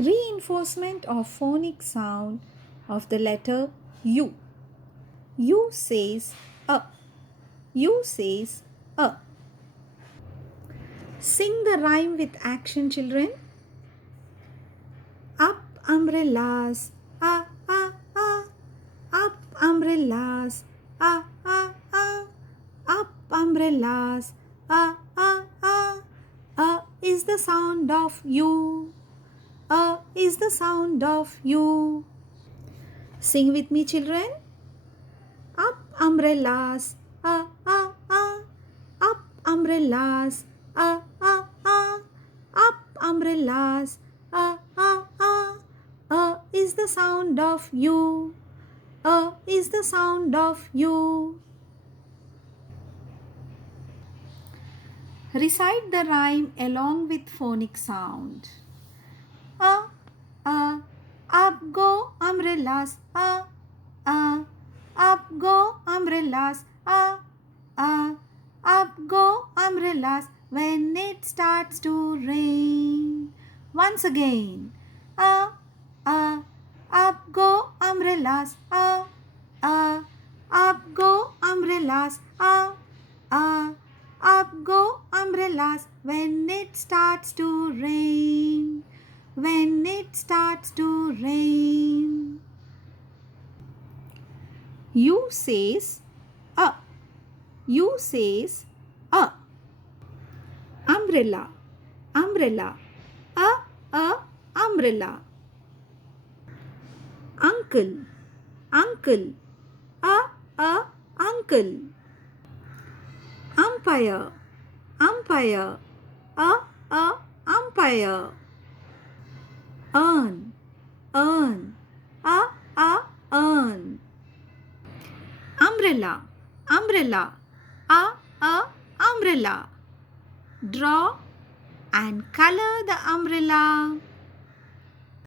Reinforcement of phonic sound of the letter U. U says a. U says a. Sing the rhyme with action, children. Up umbrellas, ah, ah, ah. Up umbrellas, ah, ah, ah. Up umbrellas, ah, ah, ah. Is the sound of U. Is the sound of U. Sing with me, children. Up umbrellas, ah, ah, ah. Up umbrellas, ah, ah, ah. Up umbrellas, ah, ah, ah. Is the sound of U. Is the sound of U. Recite the rhyme along with phonic sound. Uh, up go umbrellas, up go umbrellas, up go umbrellas when it starts to rain. Once again, up go umbrellas, up go umbrellas, up go umbrellas when it starts to rain. When it starts to rain. U says a. U says a. Umbrella, umbrella, umbrella. Uncle, uncle, uncle. Umpire, umpire, umpire. Earn, earn, earn. Umbrella, umbrella, umbrella. Draw and color the umbrella.